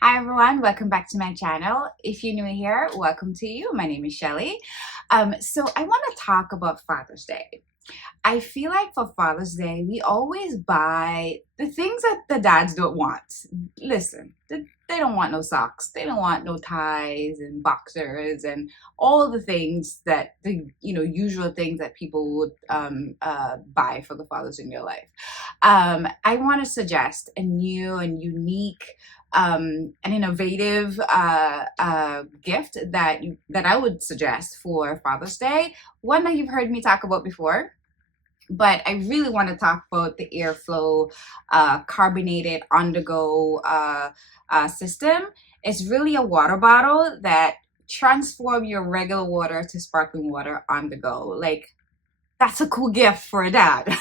Hi everyone, welcome back to my channel. If you're new here, welcome to you. My name is Shelly. So I want to talk about Father's Day. I feel like for Father's Day, we always buy the things that the dads don't want. Listen, they don't want no socks. They don't want no ties and boxers and all the things that the usual things that people would buy for the fathers in your life. I want to suggest a new and unique an innovative gift that I would suggest for Father's Day. One that you've heard me talk about before, but I really want to talk about the Aerflo carbonated on-the-go system. It's really a water bottle that transform your regular water to sparkling water on the go. Like, that's a cool gift for a dad.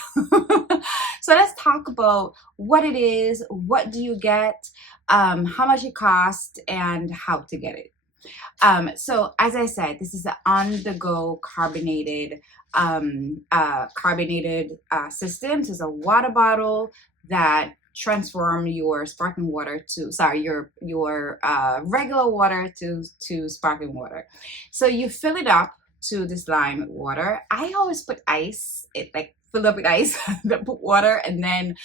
So let's talk about what it is, what do you get, how much it costs, and how to get it. So as I said, this is an on-the-go carbonated system. So it's a water bottle that transform your sparkling water to your regular water to sparkling water. So you fill it up to this lime water. I always put ice. It like fill up with ice, then put water, and then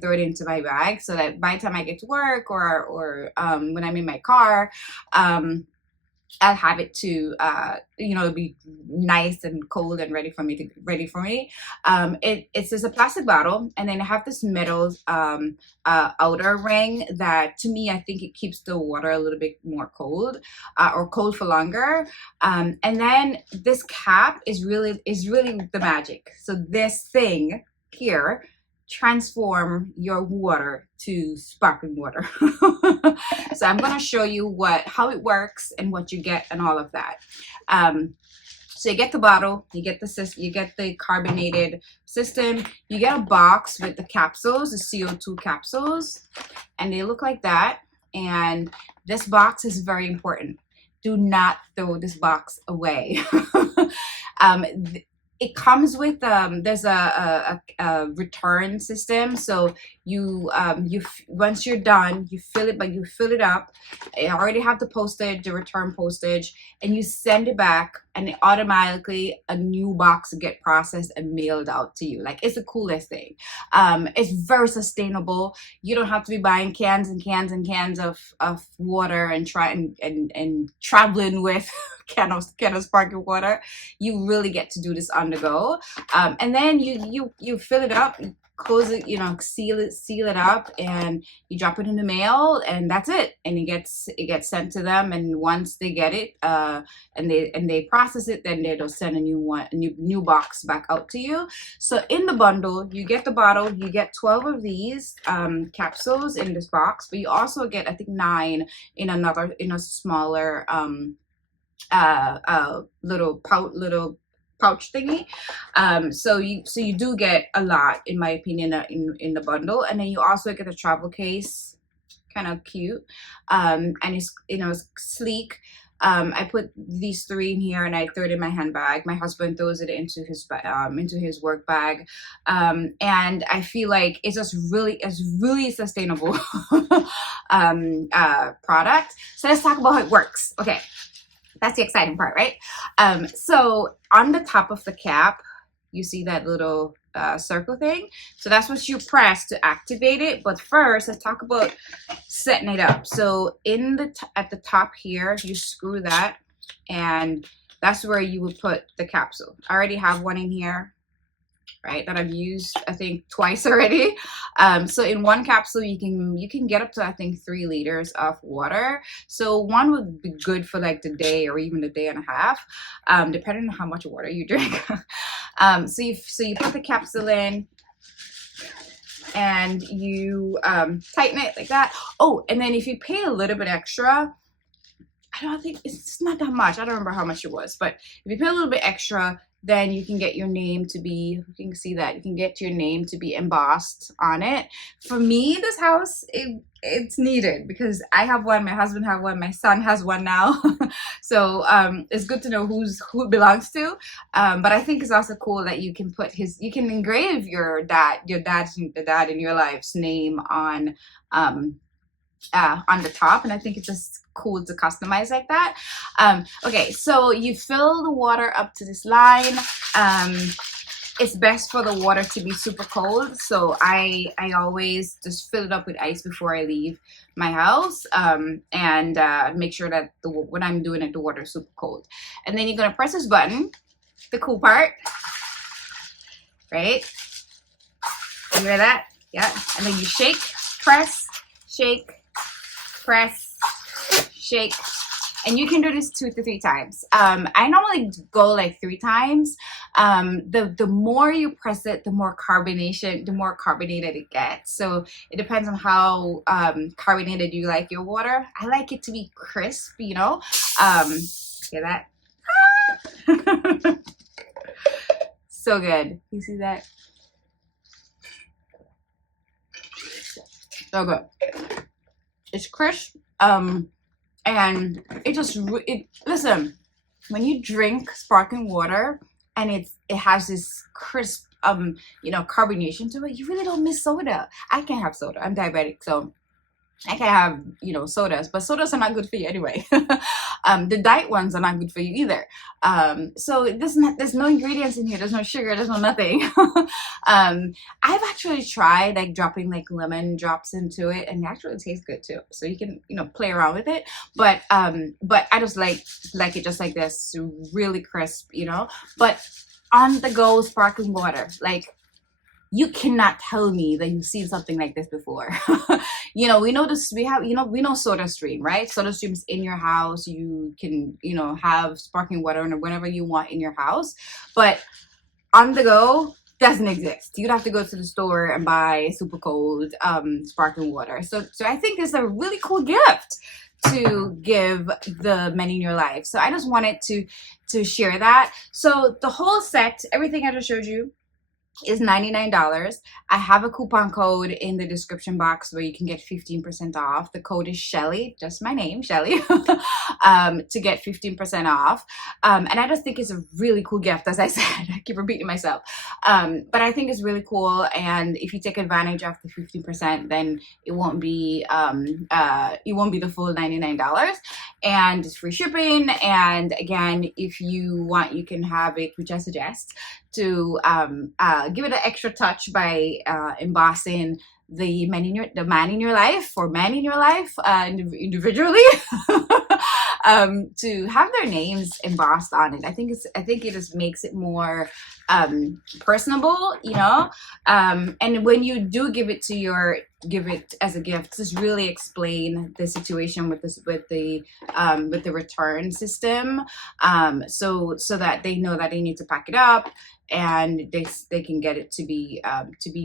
throw it into my bag so that by the time I get to work or when I'm in my car, I'll have it to be nice and cold and ready for me. It's just a plastic bottle, and then I have this metal outer ring that, to me, I think it keeps the water a little bit more cold or cold for longer. And then this cap is really the magic. So this thing here transform your water to sparkling water. So I'm going to show you how it works and what you get and all of that. So you get the bottle, you get the system, you get the carbonated system, you get a box with the capsules, the CO2 capsules, and they look like that. And this box is very important. Do not throw this box away. It comes with there's a return system, so you once you're done, you fill it up. I already have the postage, the return postage, and you send it back, and it automatically a new box get processed and mailed out to you. Like, it's the coolest thing. It's very sustainable. You don't have to be buying cans and cans and cans of water and traveling with can of sparkling water. You really get to do this on the go. And then you fill it up, close it, seal it up, and you drop it in the mail, and that's it. And it gets sent to them. And once they get it, and they process it, then they'll send a new box back out to you. So in the bundle, you get the bottle, you get 12 of these capsules in this box, but you also get, I think, 9 in a smaller little pouch thingy. So you do get a lot, in my opinion, in the bundle. And then you also get a travel case, kind of cute, and it's it's sleek. I put these 3 in here, and I throw it in my handbag. My husband throws it into his work bag, and I feel like it's really sustainable product. So let's talk about how it works. Okay. That's the exciting part, right? So on the top of the cap, you see that little circle thing. So that's what you press to activate it. But first, let's talk about setting it up. So at the top here, you screw that, and that's where you would put the capsule. I already have one in here, right, that I've used, I think, twice already. So in one capsule, you can get up to, I think, 3 liters of water. So one would be good for like the day or even a day and a half, depending on how much water you drink. So you put the capsule in, and you tighten it like that. Oh, and then if you pay a little bit extra, I don't think it's not that much. I don't remember how much it was, but if you pay a little bit extra, then you can get your name to be, you can see that, you can get your name to be embossed on it. For me, this house, it's needed because I have one, my husband has one, my son has one now. So it's good to know who it belongs to. But I think it's also cool that you can you can engrave the dad in your life's name on on the top, and I think it's just cool to customize like that. Okay, so you fill the water up to this line. It's best for the water to be super cold, so I always just fill it up with ice before I leave my house, and make sure that when I'm doing it, the water is super cold. And then you're gonna press this button, the cool part, right? You hear that? Yeah. And then you shake, press, shake, press, shake. And you can do this 2 to 3 times. I normally go like 3 times. The more you press it, the more carbonated it gets. So it depends on how carbonated you like your water. I like it to be crisp, you know. Hear that? So good. You see that? So good. It's crisp. And it just listen, when you drink sparkling water and it has this crisp you know, carbonation to it, you really don't miss soda. I can't have soda. I'm diabetic, so I can have, you know, sodas, but sodas are not good for you anyway. The diet ones are not good for you either. So there's no ingredients in here. There's no sugar. There's no nothing. I've actually tried like dropping like lemon drops into it, and it actually tastes good too. So you can, you know, play around with it. But I just like it just like this, really crisp, you know. But on the go sparkling water, like, you cannot tell me that you've seen something like this before. You know, we know this, we know SodaStream, right? SodaStream's in your house. You can, you know, have sparkling water whenever you want in your house, but on the go doesn't exist. You'd have to go to the store and buy super cold sparkling water. So I think it's a really cool gift to give the men in your life. So I just wanted to share that. So the whole set, everything I just showed you, is $99. I have a coupon code in the description box where you can get 15% off. The code is Shelly, just my name, Shelly, to get 15% off. And I just think it's a really cool gift, as I said. I keep repeating myself. But I think it's really cool. And if you take advantage of the 15%, then it won't be the full $99. And it's free shipping. And again, if you want, you can have it, which I suggest, to give it an extra touch by embossing the man in your life, or man in your life individually, to have their names embossed on it. I think it just makes it more personable, you know. And when you do give it as a gift, just really explain the situation with the return system, so that they know that they need to pack it up and they can get it to be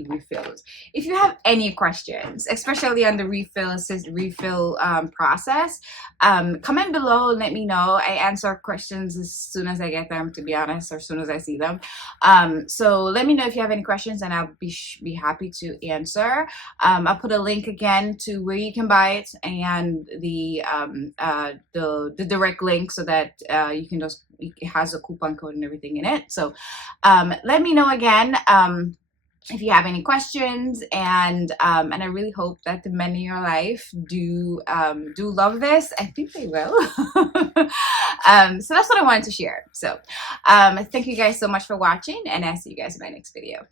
refilled. If you have any questions, especially on the refill process, comment below and let me know. I answer questions as soon as I get them, to be honest, or as soon as I see them. So let me know if you have any questions, and I'll be happy to answer. I'll put a link again to where you can buy it, and the direct link, so that you can just, it has a coupon code and everything in it. So let me know again if you have any questions, and I really hope that the men in your life do love this. I think they will. So that's what I wanted to share. So thank you guys so much for watching, and I'll see you guys in my next video.